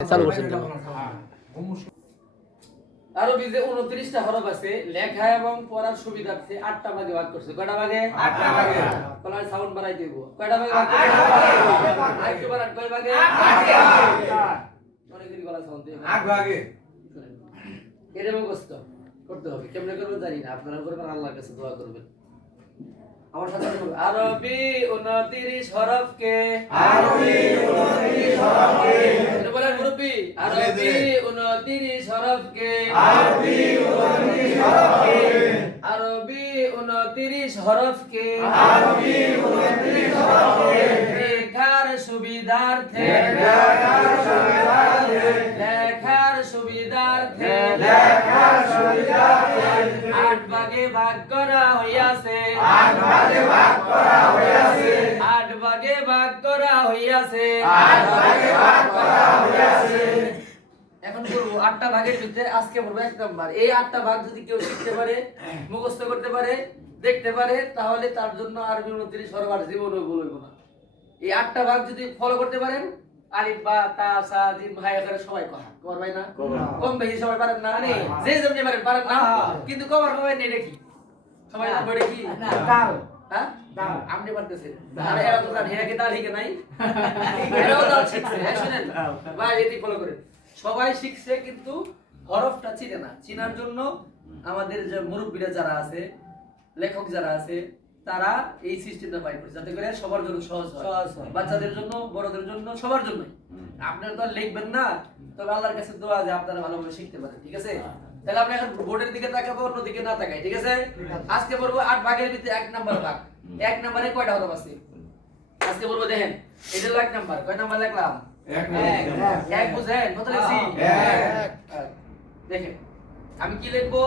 চালু করছেন কেন? আরবিতে 29টা হরফ আছে, লেখা এবং পড়ার সুবিধার্থে 8টা ভাগে ভাগ করছে। কয়টা ভাগে? 8টা ভাগে। কলার সাউন্ড বাড়াই দেব। কয়টা ভাগে ভাগ করছে? 8টা ভাগে। আরেকটু বাড়ান, কয় ভাগে? 8টা ভাগে। অনেকদিন গলা সাউন্ড দিয়ে 8 ভাগে। এর মুখস্থ করতে হবে। কেমনে করবেন জানি না, আপনারা করবেন, আল্লাহর কাছে দোয়া করবেন। আমার সাথে বলুন, আরবি 29 হরফকে, আরবি 29 হরফকে, এটা বলেন মুরব্বি, আরবি 29 হরফকে, আরবি 29 হরফকে, আরবি 29 হরফকে, আরবি 29 হরফকে, লেখার সুবিধার্থে, লেখার সুবিধার্থে, লেখার সুবিধার্থে, লেখার সুবিধার্থে 8 ভাগে ভাগ করা হইয়াছে, 8 ভাগে ভাগ করা হইয়াছে, 8 ভাগে ভাগ করা হইয়াছে, 8 ভাগে ভাগ করা হইয়াছে। এখন বলবো 8টা ভাগের ভিতরে আজকে বলবো 1 নাম্বার। এই 8টা ভাগ যদি কেউ শিখতে পারে, মুখস্থ করতে পারে, দেখতে পারে, তাহলে তার জন্য আরবি 29 হরফ আর জীবনও ভুলব না। এই 8টা ভাগ যদি ফলো করতে পারেন, আলিফ বা তা সা জিম হাই করে সবাই কহা করবাই না, কম বেশি সবাই পারেন না, যে যেমনি পারেন না, কিন্তু কভার হবে না। এটা কি সবাই বলে কি দাল? হ্যাঁ দাল আপনি পারতেছেন, আর এরা তো জান এরা কি দাল হিকে নাই, এরাও দাল শিখছে। শুনেন ভাই, এটি ফলো করেন। সবাই শিখছে কিন্তু হরফটা চিনে না। চিনার জন্য আমাদের যে মুরব্বিরা যারা আছে, লেখক যারা আছে, তারা এই সিস্টেমটা পাই করছে যাতে করে সবার জন্য সহজ হয়, বাচ্চাদের জন্য, বড়দের জন্য, সবার জন্য। আপনারা তো লিখবেন না, তবে আল্লাহর কাছে দোয়া যে আপনারা ভালোভাবে শিখতে পারেন। ঠিক আছে? তাহলে আমরা এখন বোর্ডের দিকে তাকাবো, অন্য দিকে না তাকাই। ঠিক আছে? আজকে বলবো 8 ভাগের ভিতরে 1 নাম্বার ভাগ। 1 নম্বরে কয়টা হরফ আছে আজকে বলবো। দেখেন, এটা হলো 1 নাম্বার। কয় নাম্বার লিখলাম? 1 বুঝেন? কত লিখছি? 1। দেখেন আমি কি লিখবো,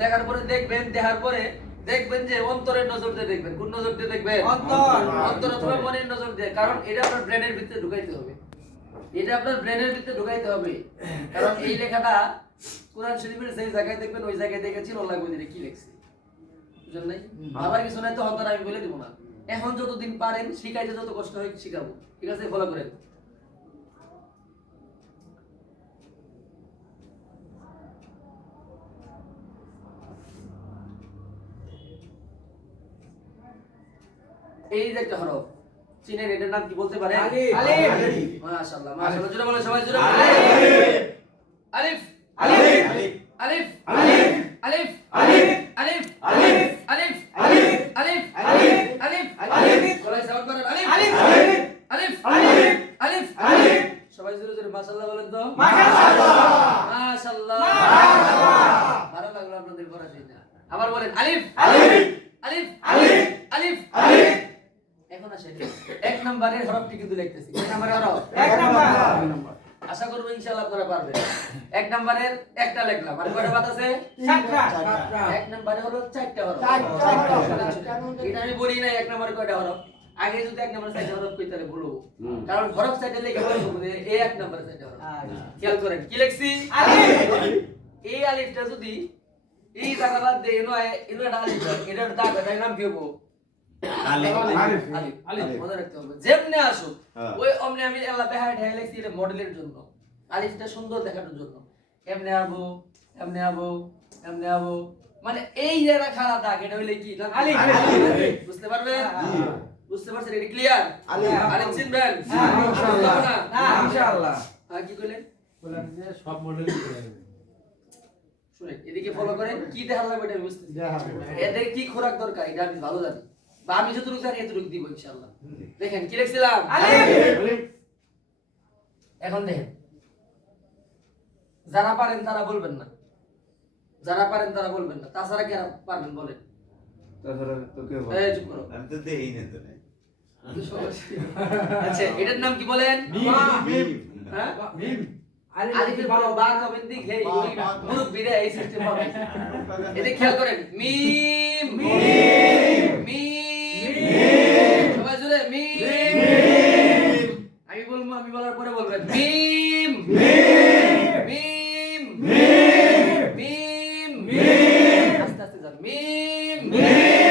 লেখার পরে দেখবেন, দেখার পরে দেখবেন যে অন্তরের নজর দিয়ে দেখবেন। কোন নজর দিয়ে দেখবেন? অন্তর অথবা মনের নজর দিয়ে। কারণ এটা আপনার ব্রেনের ভিতরে ঢুকাইতে হবে, এটা আপনার ব্রেনের ভিতরে ঢুকাইতে হবে। কারণ এই লেখাটা কোরআন শরীফের যে জায়গায় দেখবেন, ওই জায়গায় দেখে চিনো লাগবে যে কি লিখছে। বুঝলেন নাই? আবার কিছু নাই তো হন্তর আমি বলে দিব না। এখন যতদিন পারেন শিখাইতে, যত কষ্ট হয় শিখাবো। ঠিক আছে? ফলো করেন। এই যে একটা হরফ চিনেন, এটার নাম কি বলতে পারেন? আলিফ। আলিফ। মাশাআল্লাহ, মাশাআল্লাহ। জোরে বলেন সবাই, জোরে বলেন। আলিফ। আলিফ। আলিফ। আলিফ। আলিফ। আলিফ। আলিফ। আলিফ। আলিফ। আলিফ। আলিফ। আলিফ। আলিফ। গলায় সাউন্ড করেন। আলিফ। আলিফ। আলিফ। আলিফ। আলিফ। আলিফ। সবাই জোরে জোরে মাশাআল্লাহ বলেন তো। মাশাআল্লাহ। মাশাআল্লাহ। মাশাআল্লাহ। ভালো লাগলো আপনাদের পড়াশোনা। আবার বলেন আলিফ। আলিফ। আলিফ। আলিফ। আলিফ। আলিফ। এখন আসেন 1 নম্বরের হরফটি কিন্তু লিখতেছি। কয় নম্বরের হরফ? 1 নাম্বার। আশা করব ইনশাআল্লাহ আপনারা পারবেন। 1 নম্বরের একটা লিখলাম, আর কয়টা বাদ আছে? 7টা। 1 নম্বরে হলো 4টা হরফ। এটা আমি বলি না 1 নম্বরে কয়টা হরফ। আগে যদি 1 নম্বরে 4টা হরফ কই তাহলে বলবো, কারণ হরফ 4টা লিখে বলবো যে এই 1 নম্বরে 4টা হরফ। খেয়াল করেন কি লিখছি? আলিফ। এই আলিফটা যদি এই জায়গা বাদ দেই, এটা আলিফ, এটার দাগ, এটার নাম কি হবে? আলিফ। আলিফ। আলিফ মনে রাখতে হবে। যেমনে আসুক ওই অমনে আমি আল্লাহ বেহায় ঢাই লিখছি, এটা মডেলের জন্য, আলিফটা সুন্দর দেখানোর জন্য। এমনে আবো, এমনে আবো, এমনে আবো, মানে এই যে রাখা দাগ, এটা হইলে কি আলিফ। বুঝতে পারবেন? বুঝতে পারছেন? এটা ক্লিয়ার? আলিফ চিনবেন? ইনশাআল্লাহ। ইনশাআল্লাহ। আর কি কইলেন? বলেন যে সব মডেলই করে নেবেন। শুনেন, এদিকে ফলো করেন। কি দেখা লাগবে এটা বুঝতেছি, এদের কি খোরাক দরকার এটা আমি ভালো জানি, বা আমি যতটুকু জানি এতটুকু দিব ইনশাআল্লাহ। দেখেন কি লিখছিলাম? আলিফ। এখন দেখেন, যারা পারেন তারা বলবেন না, যারা পারেন তারা বলবেন না, তাছাড়া কি পারবেন বলেন? তাছাড়া তো কেউ এই চুপ করো, আমি তো দেই না তো। আচ্ছা এটার নাম কি বলেন? মিম। হ্যাঁ মিম। আলিফের বড় বা কবেন দিক হে মুরব্বিরা এই সিস্টেম হবে। এতে খেয়াল করেন, মিম মিম মিম, সবাই জোরে মিম। আমি বলবো, আমি বলার পরে বলবেন মিম মিম মিম মিম। আস্তে আস্তে যান, মিম মিম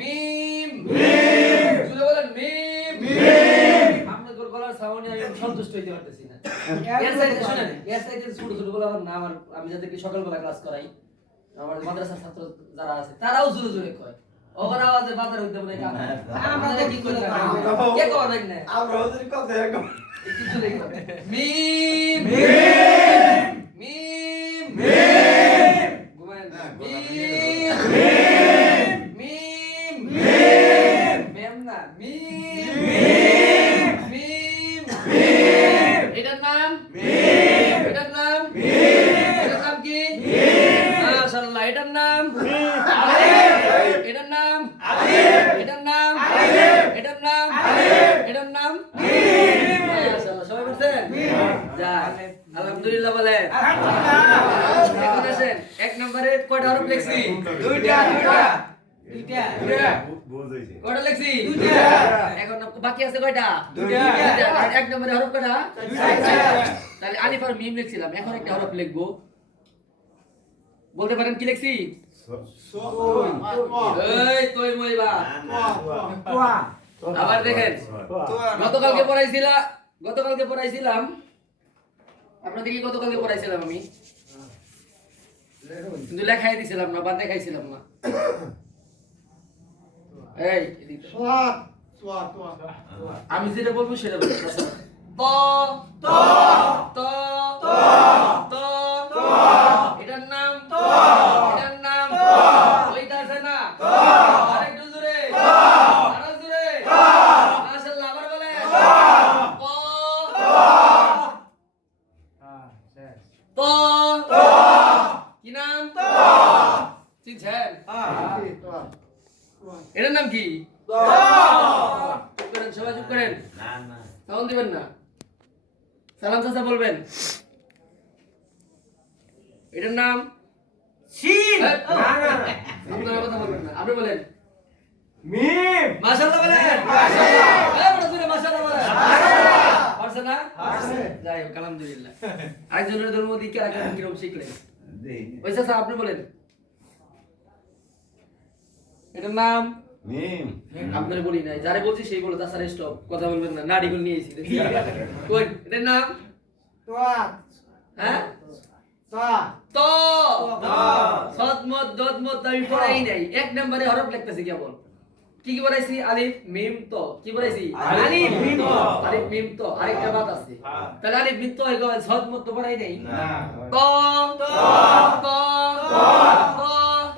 মিম, জোরে বলেন মিম মিম। আপনাদের গলার সাউন্ডে আমি সন্তুষ্ট হইতে পারতেছি না। এর সাইডে শুনেন এর সাইডে ছোট ছোট বলে আমার নাম আর আমি যাদেরকে সকালবেলা ক্লাস করাই আমার মাদ্রাসার ছাত্র যারা আছে তারাও জোরে জোরে কয় ওখানে আওয়াজে বাজার হইতে বলে কাম আমরা কি করে কে করেন না আমরা ওদের কথা এরকম একটু জোরে কয় মিম মিম মিম ঘুমেন মিম মিম মিম মিম না মিম মিম মিম এটার নাম মিম এটার নাম মিম এটার নাম কি মিম মাশাআল্লাহ এটার নাম আলিফ এটার নাম আলিফ এটার নাম আলিফ এটার নাম আলিফ এটার নাম মিম মাশাআল্লাহ সবাই বলছেন যা আলহামদুলিল্লাহ বলেন আলহামদুলিল্লাহ এখন আসেন এক নম্বরে কয়টা হরফ লিখছি দুইটা বুঝ হইছে কয়টা লিখছি দুইটা এখন বাকি আছে কয়টা দুইটা আর এক নম্বরে হরফ কয়টা তাহলে আলিফ আর মিম লিখছিলাম এখন একটা হরফ লিখবো বলতে পারেন কি লিখছি এই তুই মইবা আবার দেখেন গতকালকে পড়াইছিলাম আপনাদেরকে গতকালকে পড়াইছিলাম আমি কিন্তু লেখাই দিছিলাম না বা দেখাইছিলাম না এই এদিকে। আমি যেটা বলবো সেটা বলবো ত ত ত ত ত এটার নাম এটার নাম ওইটা আছে না আরেকটু জোরে আরো জোরে মাশাআল্লাহ আবার বলেন ক ত কি নাম চিনছেন এটার নাম কি চুপ করেন সবাই চুপ করেন না না সাউন্ড দিবেন না সালাম চাচা বলবেন এটার নাম শিন আপনারা কথা বলবেন না আপনি বলেন মিম মাশাআল্লাহ বলেন মাশাআল্লাহ এই বড় জোরে মাশাআল্লাহ বলেন মাশাআল্লাহ পারছেন না যাই হোক আলহামদুলিল্লাহ আরেকজনের জন্ম দিকে রাখেন কিরকম শিখলেন দেই ওই চাচা আপনি বলেন এটার নাম মিম আপনারে বলি নাই যারে বলছি সেই বলে তাছাড়া স্টপ কথা বলবেন না নাড়িগুলো নিয়ে এসেছি কই এটার নাম হ্যাঁ ত সদ মদ দদ মদ আমি পড়াই নাই এক নম্বরে হরফ লিখতেছি কেবল কি কি পড়াইছি আলিফ মিম ত কি পড়াইছি আলিফ মিম ত আলিফ মিম ত আরেকটা বাদ আছে তাহলে আলিফ মিম ত এগো সদ মদ তো পড়াই নাই না ত ত ত ত ত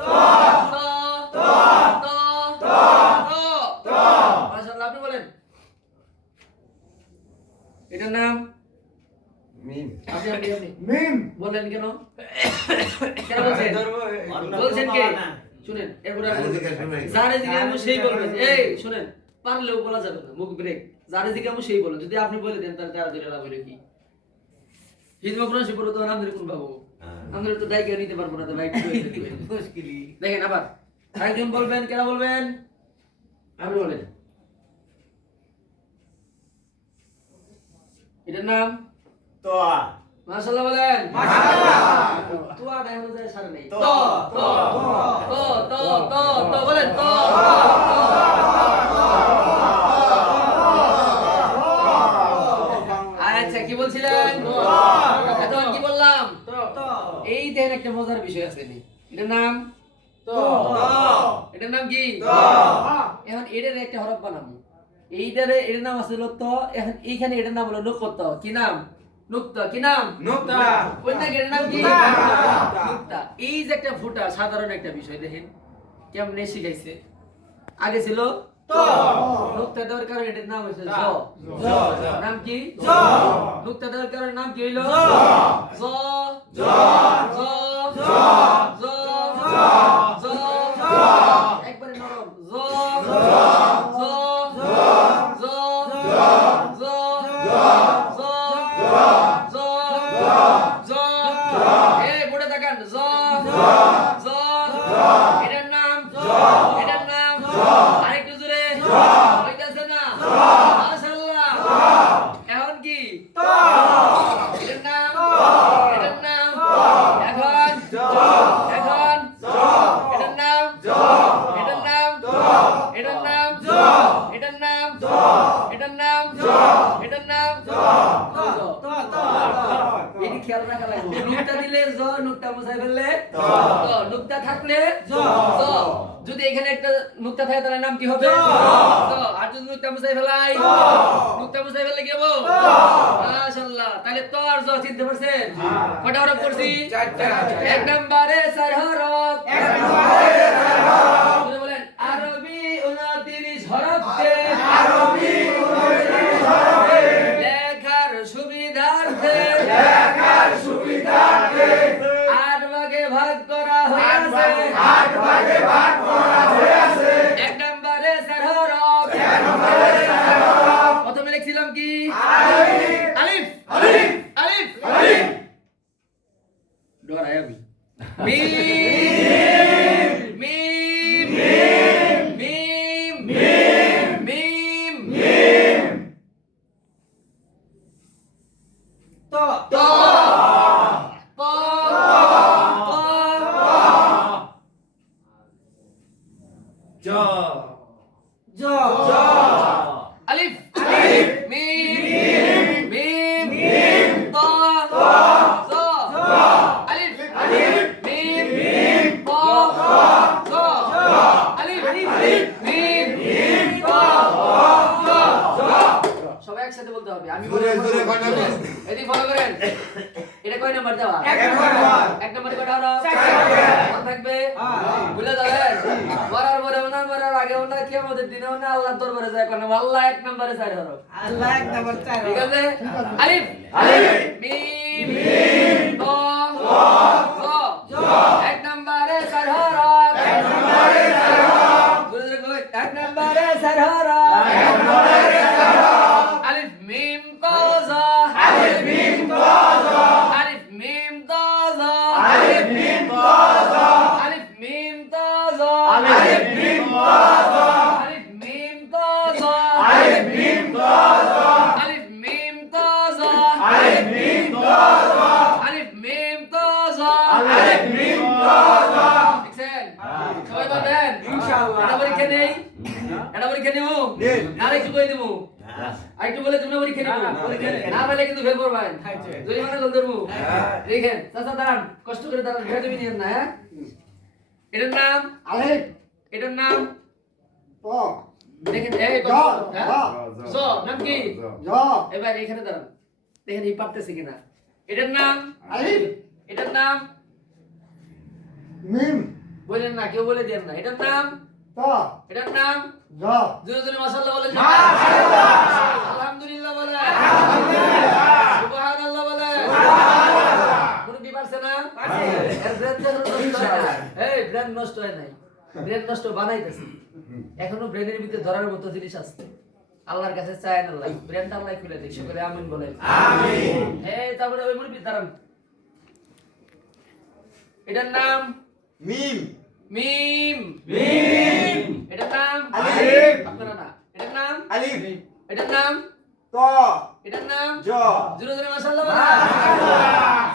ত ত মাশাআল্লাহ আপনি বলেন এটার নাম মিম আপনি মিম বললেন কেন কেন বলছেন বলছেন কে শুনেন এরপরে যারে জিজ্ঞাসা সেই বলবেন এই শুনেন পারলেও বলা যাবে না মুখ ব্রেক যারে জিজ্ঞাসা সেই বলেন যদি আপনি বলে দেন তাহলে তারা ধরে লাভ হলো কি হিজমা কোরআন শিবর তো আমাদের কোন বাবু আমরা তো দায়িত্ব নিতে পারবো না তো ভাই মুশকিলই দেখেন আবার আরেকজন বলবেন কেন বলবেন আপনি বলেন এটার নাম তো মাশাআল্লাহ বলেন মাশাআল্লাহ তো আর এখন যায় সারা নেই তো, তো বলেন তো আচ্ছা কি বলছিলেন এখন কি বললাম এই দেখেন একটা মজার বিষয় আছে নি এটার নাম এটার নাম কি এখন এটার একটা হরফ বানাবো এটার নাম আছে ত এখন এইখানে এটার নাম হলো নুক্তা কি নাম নুক্তা কি নাম নুক্তা ওইটা এটার নাম কি নুক্তা। নুক্তা এই যে একটা ফুটা সাধারণ একটা বিষয় দেখেন কেমনে শিখাইছে আগে ছিল নুক্তা দেওয়ার কারণে এটার নাম হইছে জ নাম কি নুক্তা দেওয়ার কারণে নাম কি হইলো জ জ জ জ জ একবারে নরম জ জ জ জ জ এই বুড়ে তাকান জ জ এটার নাম আরেকটু জোরে হইতাছে না মাশাআল্লাহ এখন কি এটার নাম খেয়াল রাখা লাগবে নুক্তা দিলে জ নুক্তা মুছাই ফেললে ত। ত নুক্তা থাকলে জ। জ যদি এখানে একটা নুক্তা থাকে তাহলে নাম কি হবে জ। জ আর যদি নুক্তা মুছাই ফেলাই ত। নুক্তা মুছাই ফেললে কি হবে ত। মাশাআল্লাহ তাহলে ত আর জ চিনতে পারছেন কয়টা হরফ করছি চারটা। এক নম্বরে চার হরফ এক নম্বরে চার হরফ। বলে বলেন আরবি 29 হরফ তে আরবি 29 হরফে। লেখার সুবিধার্থে লেখার সুবিধার্থে। 8 ভাগে ভাগ করা হয়েছে 8 ভাগে ভাগ করা হয়েছে। এক নম্বরে চার হরফ এক নম্বরে চার হরফ। প্রথমে লিখছিলাম কি আলিফ। আলিফ আলিফ। আলিফ আলিফ। ডরাই আমি মিম মিম মিম মিম মিম মিম। ত। ত ত ত জ জ। আলিফ আলিফ। মিম মিম মিম। ত জ আলিফ আলিফ। মিম মিম। ত জ আলিফ আলিফ। মিম মিম। ত জ। জ। সবাই একসাথে বলতে হবে আমি জোরে জোরে কয় নাম্বার? এদিকে ফলো করেন এটা কয় নাম্বার দেওয়া এক নম্বর। এক নম্বরে কয়টা হরফ চারটা। মনে থাকবে হ্যাঁ। ভুলে যাবেন মরার পরে না মরার আগেও না কিয়ামতের দিনেও না আল্লাহর দরবারে যায় কোন আল্লাহ এক নম্বরে চার হরফ আল্লাহ এক নম্বর চার ঠিক হরফ। আছে আলিফ আলিফ। মিম মিম। ত জ জ। এক নম্বরে চার হরফ এক নম্বরে চার হরফ। জোরে জোরে কই এক নম্বরে চার হরফ এক নম্বরে চার হরফ। আলিফ মিম ত জ আলিফ মিম ত জ। আলিফ মিম ত জ আলিফ মিম ত জ। আলিফ মিম ত জ আলিফ মিম ত জ। আলিফ মিম ত জ আলিফ মিম ত জ। আলিফ মিম ত জ আলিফ মিম ত জ। আলিফ মিম ত জ আলিফ মিম ত জ। দেখছেন সবাই পাবেন ইনশাআল্লাহ। এটা পরীক্ষা নেই এটা পরীক্ষা নেব নেই। আর একটু কই দেব আরেকটু বলে তুমি পরীক্ষা নেব না বলে কিন্তু ফেল করবেন যদি মানে জল দেবো দেখেন চাচা দাঁড়ান কষ্ট করে দাঁড়ান ভেবে তুমি নিয়েন না হ্যাঁ এটার নাম আলিফ এটার নাম ত দেখেন এই জ হ্যাঁ জ নাম কি জ এবার এখানে দাঁড়ান দেখেন এই পারতেছে কিনা এটার নাম আলিফ এটার নাম মিম বলেন না কেউ বলে দেন না এটার নাম ত এটার নাম জ জোরে জোরে মাশাআল্লাহ বলেন মাশাআল্লাহ। আলহামদুলিল্লাহ বলেন সুবহানাল্লাহ বলেন মুরব্বি পারছে না এর ব্রেন নষ্ট হয় না এই ব্রেন নষ্ট হয় নাই ব্রেন নষ্ট বানাইতেছে এখনো ব্রেনের ভিতরে ধরার মতো জিনিস আছে আল্লাহর কাছে চায় না আল্লাহ ব্রেনটা আল্লাহ খুলে দিক সকলে আমিন বলেন আমিন। এই তারপরে ওই মুরব্বি দাঁড়ান এটার নাম মিম মিম মিম। এটার নাম আলিফ। আপনারা না এটার নাম আলিফ এটার নাম ত এটার নাম জ জোরে জোরে মাশাআল্লাহ বলেন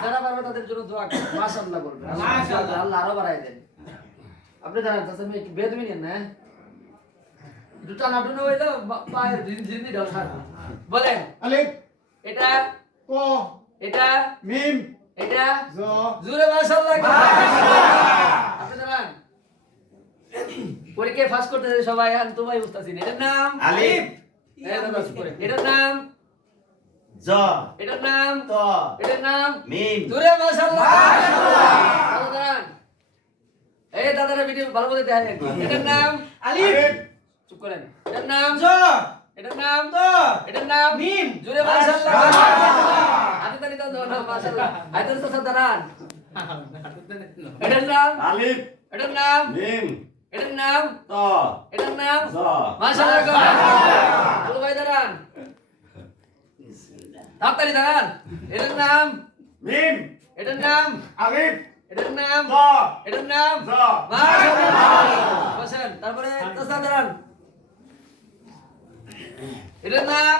যারা পারবে তাদের জন্য দোয়া করুন মাশাআল্লাহ বলবেন মাশাআল্লাহ আল্লাহ আরো বাড়ায় দেন আপনি জানেন চাচা আমি একটু বেদমি নেন না একটু টানা টুনা হইলো পায়ের জিন্দি ঢাল বলেন আলিফ এটা ত এটা মিম এটা জ জোরে মাশাআল্লাহ আপনি জানেন পরীক্ষায় ফার্স্ট করতেছে সবাই আন তোমায় বুঝতাছি না এটার নাম আলিফ এই দাদা চুপ করে। এটার নাম জ এটার নাম ত এটার নাম মিম জোরে মাশাআল্লাহ ভালো দাঁড়ান এই দাদারা ভিডিও ভালো করে দেখেন এটার নাম আলিফ। চুপ করেন এটার নাম জ। এটার নাম ত। এটার নাম মিম। জোরে মাশাআল্লাহ মাশাআল্লাহ। হাতে তালি দাও না মাশাআল্লাহ আইতেন তো দাঁড়ান এটার নাম আলিফ এটার নাম মিম এটার নাম ত এটার নাম জ মাশাআল্লাহ ভালো ভাই দাঁড়ান তাড়াতাড়ি দাঁড়ান এটার নাম মিম এটার নাম আলিফ এটার নাম ত এটার নাম জ মাশাআল্লাহ বসেন তারপরে চাচা দাঁড়ান এটার নাম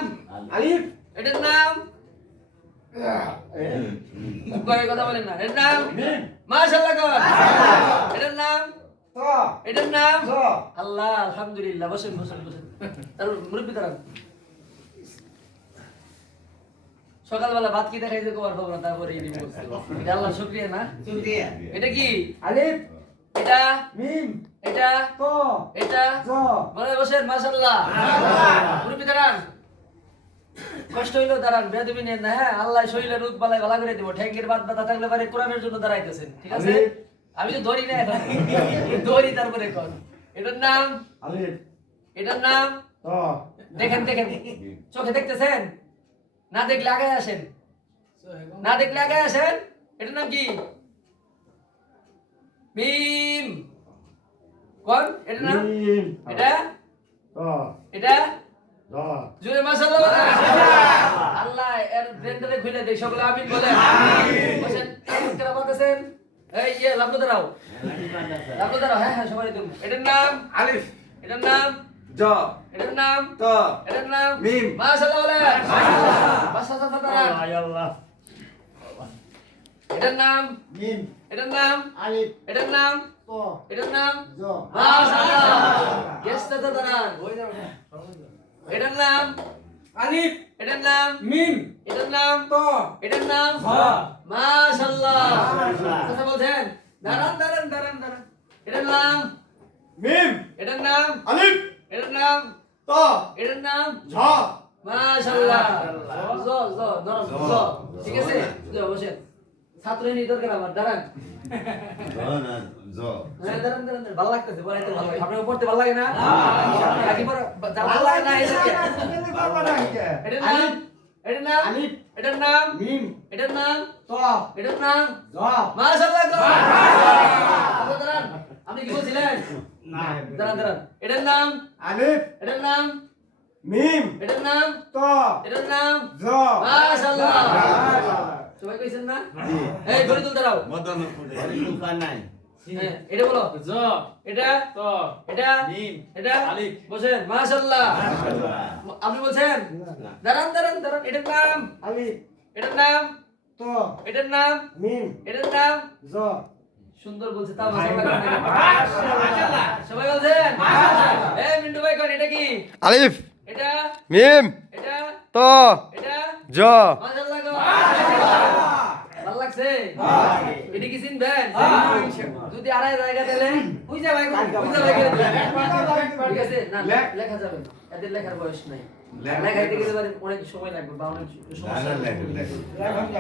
আলিফ। এটার নাম করে কথা বলেন না এটার নাম মাশাআল্লাহ কর এটার নাম ত। এটার নাম জ। আল্লাহ আলহামদুলিল্লাহ বসেন বসেন বসেন তারপর মুরব্বি দাঁড়ান সকালবেলা ভাত কি দেখাইছে কোয়ার খবর না, তারপরে এই দিন বলছে এটা আল্লাহর শুকরিয়া না। এটা কি? আলিফ এটা মিম এটা ত এটা জ বলে বসেন মাশাআল্লাহ। মুরব্বি দাঁড়ান, কষ্ট হইলো দাঁড়ান, বেদবি নেন না। হ্যাঁ, আল্লাহ শরীরের রোগ বালাই ভালো করে দিব। ঠ্যাঙ্গের বাত ব্যথা থাকলে পারে কোরআনের জন্য দাঁড়াইতেছেন, ঠিক আছে? আমি তো ধরি না এখন, ধরি তারপরে কোন। এটার নাম, আলিফ এটার নাম ত দেখেন দেখেন, চোখে দেখতেছেন? না দেখলে আগে আসেন, না দেখলে আগে আসেন। এটার নাম কি? মিম। কোন? এটার নাম? মিম এটা ত এটা জ জুড়ে মাশাআল্লাহ বলেন। আল্লাহ এর ব্রেনটারে খুলে দেই, সকলে আমিন বলেন। বসেন, আমিন করে বলতেছেন। এই লাভো দাঁড়াও, লাভো দাঁড়াও। হ্যাঁ হ্যাঁ, সবাই দেখুন। এটার নাম আলিফ এটার নাম জ এটার নাম ত এটার নাম মিম। মাশাআল্লাহ বলেন। মাশাআল্লাহ দাঁড়ান। আল্লাহ এটার নাম মিম এটার নাম আলিফ এটার নাম ত এটার নাম জ মাশাআল্লাহ। গেস্টটা তো দাঁড়ান। এটার নাম আলিফ এটার নাম মিম এটার নাম ত এটার নাম জ মাশাআল্লাহ। মাশাআল্লাহ। কথা বলছেন? দাঁড়ান দাঁড়ান দাঁড়ান দাঁড়ান। এটার নাম মিম এটার নাম আলিফ এটার নাম ত এটার নাম ঝ মাশাআল্লাহ। মাশাআল্লাহ। জ জ ধরো জ, ঠিক আছে? বসেন, ছাত্র নি দরকার আমার, দাঁড়ান। জ হ্যাঁ, দাঁড়ান দাঁড়ান দাঁড়ান। ভালো লাগতেছে, পড়াইতে ভালো লাগে। আপনার পড়তে ভালো লাগে না? নাকি পড়া ভালো লাগে না? এই যে এটার নাম এটার নাম আলিফ এটার নাম মিম এটার নাম ত এটার নাম জ মাশাআল্লাহ। আচ্ছা, দাঁড়ান, আপনি কি বলছিলেন? না দাঁড়ান দাঁড়ান। এটার নাম আলিফ এটার নাম মিম এটার নাম ত এটার নাম জ মাশাআল্লাহ। মাশাআল্লাহ। সবাই কইছেন না? এই ফরিদুল দাঁড়াও। মদনপুরে হ্যাঁ, এটা বলো। জ এটা ত এটা মিম এটা আলিফ। বসেন মাশাআল্লাহ। আপনি বলছেন? দাঁড়ান দাঁড়ান দাঁড়ান। এটার নাম আলিফ এটার নাম ত এটার নাম মিম এটার নাম জ সুন্দর বলছে, তাও মাশাআল্লাহ। সবাই বলছেন এই মিন্টু ভাই কোন? এটা কি? আলিফ এটা মিম এটা ত এটা জ মাশাআল্লাহ গো। ভালো লাগছে? এটা কি চিনবেন? যদি আড়াই জায়গা দিলে বুঝা ভাই বুঝা ভাই ঠিক আছে না? লেখা যাবে না, এদের লেখার বয়স নাই। লেখাইতে গেলে অনেক সময় লাগবে বা অনেক সমস্যা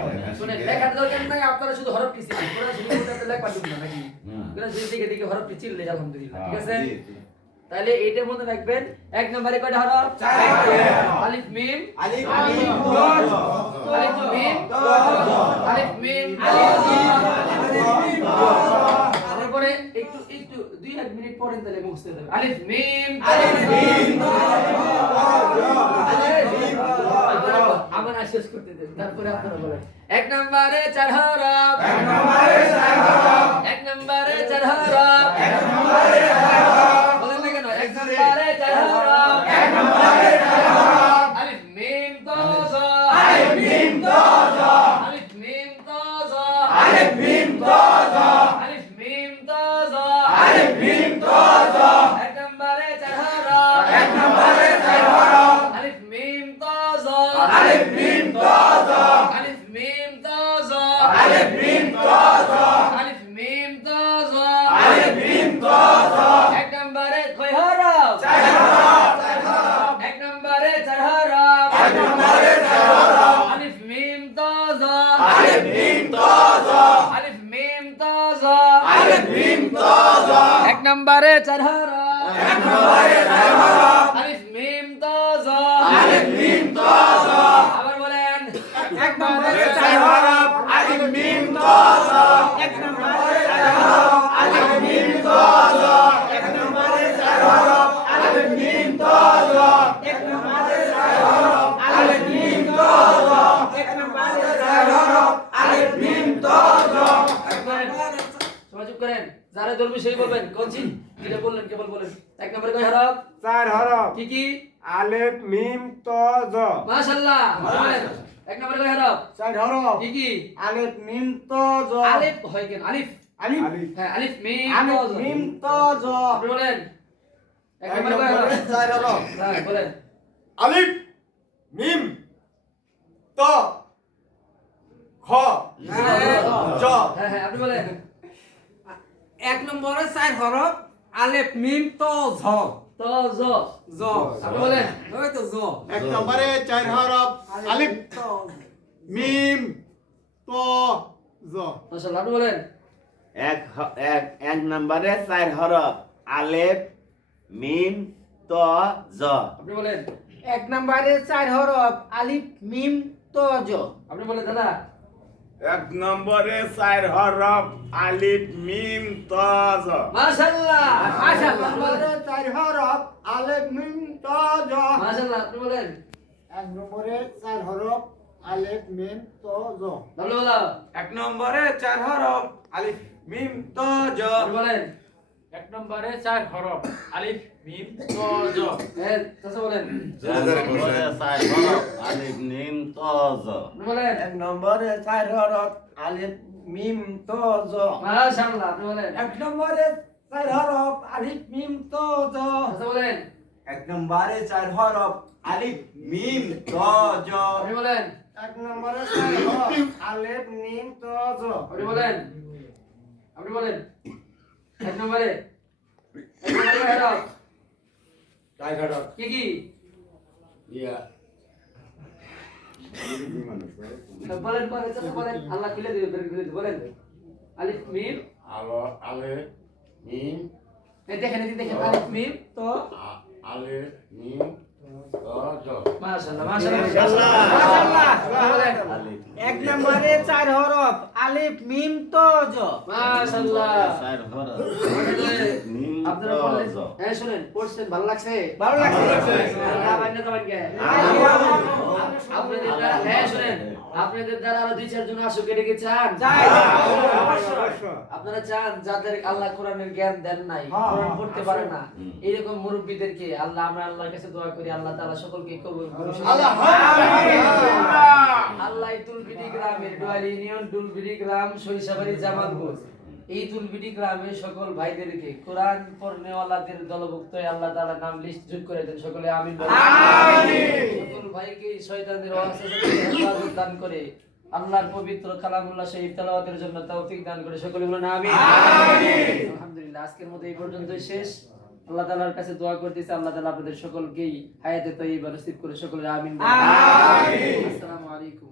হবে। শুনেন, লেখার দরকার নাই, আপনারা শুধু হরফটি চিনেন। পুরো শুধু বলতে লেখা পারবেন না নাকি? পুরো দিকে দিকে হরফটি চিনলে আলহামদুলিল্লাহ, ঠিক আছে? তাহলে এইটা মনে রাখবেন। এক নম্বরে কয়টা হরফ? আলিফ মিম আলিফ আলিফ মিম আলিফ মিম আলিফ মিম তারপরে একটু একটু 2-1 মিনিট পরে তাহলে মুখস্থ হয়ে যাবে। আলিফ মিম আমার শেষ করতে দেন, তারপরে আপনারা বলেন। এক নম্বরে 4 হরফ এক নম্বরে 4 হরফ বলেন না কেন? এক নম্বরে 4 হরফ আলিফ মিম ত জ আলিফ মিম ত জ আলিফ মিম ত জ আলিফ মিম ত জ আলিফ মিম ত জ আলিফ মিম ত জ এক নম্বরে 4 হরফ এক নম্বরে 4 হরফ আলিফ মিম ত জ আলিফ মিম ত জ আলিফ মিম ত জ আলিফ মিম ত জ আলিফ মিম ত জ আলিফ মিম ত জ এক নম্বরে কয় হরফ? 4 হরফ এক নম্বরে 4 হরফ এক নম্বরে 4 হরফ আলিফ মিম ত জ আলিফ মিম ত জ আলিফ মিম ত জ আলিফ মিম ত জ এক নম্বরে 4 হরফ এক নম্বরে 4 হরফ আলিফ মিম ত জ আলিফ মিম ত জ আবার বলেন। এক নম্বরে 4 হরফ আলিফ মিম ত জ এক নম্বরে 4 হরফ আলিফ মিম ত জ এক নম্বরে 4 হরফ আলিফ মিম ত জ এক নম্বরে 4 হরফ আলিফ মিম ত জ এক নম্বরে 4 হরফ আলিফ মিম ত জ সবাই চুপ করেন, যারা ধরবে সেই বলবেন। কোনছি যেটা বললেন কেবল বলেন। এক নম্বরে কয় হরফ? 4 হরফ কি কি? আলিফ মিম ত জ মাশাআল্লাহ। বলেন এক নম্বরে কয় হরফ? 4 হরফ কি কি? আলিফ মিম ত জ আলিফ হয় কেন? আলিফ আলিফ হ্যাঁ, আলিফ মিম ত আলিফ জ। মিম ত জ আপনি বলেন এক নম্বরে কয় হরফ? 4 হরফ হ্যাঁ বলেন। আলিফ মিম ত খ জ হ্যাঁ হ্যাঁ আপনি বলেন 1 নম্বরে 4 হরফ আলিফ মিম ত ঝ তো জ জ আপনি বলেন ওই তো জ এক নম্বরে 4 হরফ আলিফ মিম ত জ মাশাআল্লাহ আপনি বলেন এক নম্বরে 4 হরফ আলেফ মিম ত জ আপনি বলেন 1 নম্বরে 4 হরফ আলিফ মিম ত জ আপনি বলেন দাদা এক নম্বরে 4 হরফ আলিফ মিম ত জ মাশাআল্লাহ মাশাআল্লাহ 4 হরফ আলিফ মিম ত জ মাশাআল্লাহ আপনি বলেন 1 নম্বরে 4 হরফ আলিফ মিম ত জ ভালো বলো এক নম্বরে 4 হরফ আলিফ মিম ত জ আপনি বলেন 1 নম্বরে 4 হরফ আলিফ মিম ত জ হ্যাঁ চাচা বলেন 4 নম্বরে 4 হরফ আলিফ মিম ত জ আপনি বলেন এক নম্বরে 4 হরফ আলিফ মিম ত জ মাশাআল্লাহ আপনি বলেন এক নম্বরে 4 হরফ আলিফ মিম ত জ চাচা বলেন এক নম্বরে 4 হরফ আলিফ মিম ত জ আপনি বলেন এক নম্বরে 4 হরফ আলিফ মিম ত জ আপনি বলেন আপনি বলেন এক নম্বরে হরফ চার হরফ কি কি বলেন বলেন চাচা বলেন আল্লাহ খুলে দিবে বের করে দিবে বলেন আলিফ মিম আলিফ মিম এই দেখেন এই দেখেন আলিফ মিম তো আলিফ মিম ত জ মাশাআল্লাহ মাশাআল্লাহ মাশাআল্লাহ বলেন আলিফ 1 নম্বরে 4 হরফ আলিফ মিম ত জ মাশাআল্লাহ 4 হরফ মিম ত আপনারা বললেন জ হ্যাঁ শুনেন পড়ছেন ভালো লাগছে ভালো লাগছে না বাইনা তো বাইন কে আপনাদের দ্বারা হ্যাঁ শুনেন আপনাদের দ্বারা আরো 2-4 জন আসুক এটা কি চান চাই। আপনারা চান যাদের আল্লাহ কোরআনের জ্ঞান দেন নাই কোরআন পড়তে পারে না এরকম মুরব্বিদেরকে আল্লাহ আমরা আল্লাহর কাছে দোয়া করি আল্লাহ তাআলা সকলকে কবুল করুন আল্লাহ এই তুলবিডি গ্রামের ডোয়ারি ইউনিয়ন তুলবিডি গ্রাম সরিষাবাড়ি জামালপুর এই তুলবিডি গ্রামে সকল ভাইদেরকে কোরআন পড়নেওয়ালাদের দলভুক্ত হয়ে আল্লাহ তাআলা নাম লিস্ট যোগ করে দেন সকলে আমিন বলেন। সকল ভাইকে শয়তানের ওয়াসওয়াসা থেকে হেফাজত দান করে আল্লাহর পবিত্র কালামুল্লাহ শরীফ তেলাওয়াতের জন্য তৌফিক দান করে সকলে বলেন আমিন। আলহামদুলিল্লাহ আজকের মতো এই পর্যন্তই শেষ। আল্লাহ তাআলার কাছে দোয়া করতেছি আল্লাহ তাআলা আপনাদের সকলকেই হায়াতে তৈয়বা নসিব করে সকলে আমিন বলেন। আসসালামু আলাইকুম।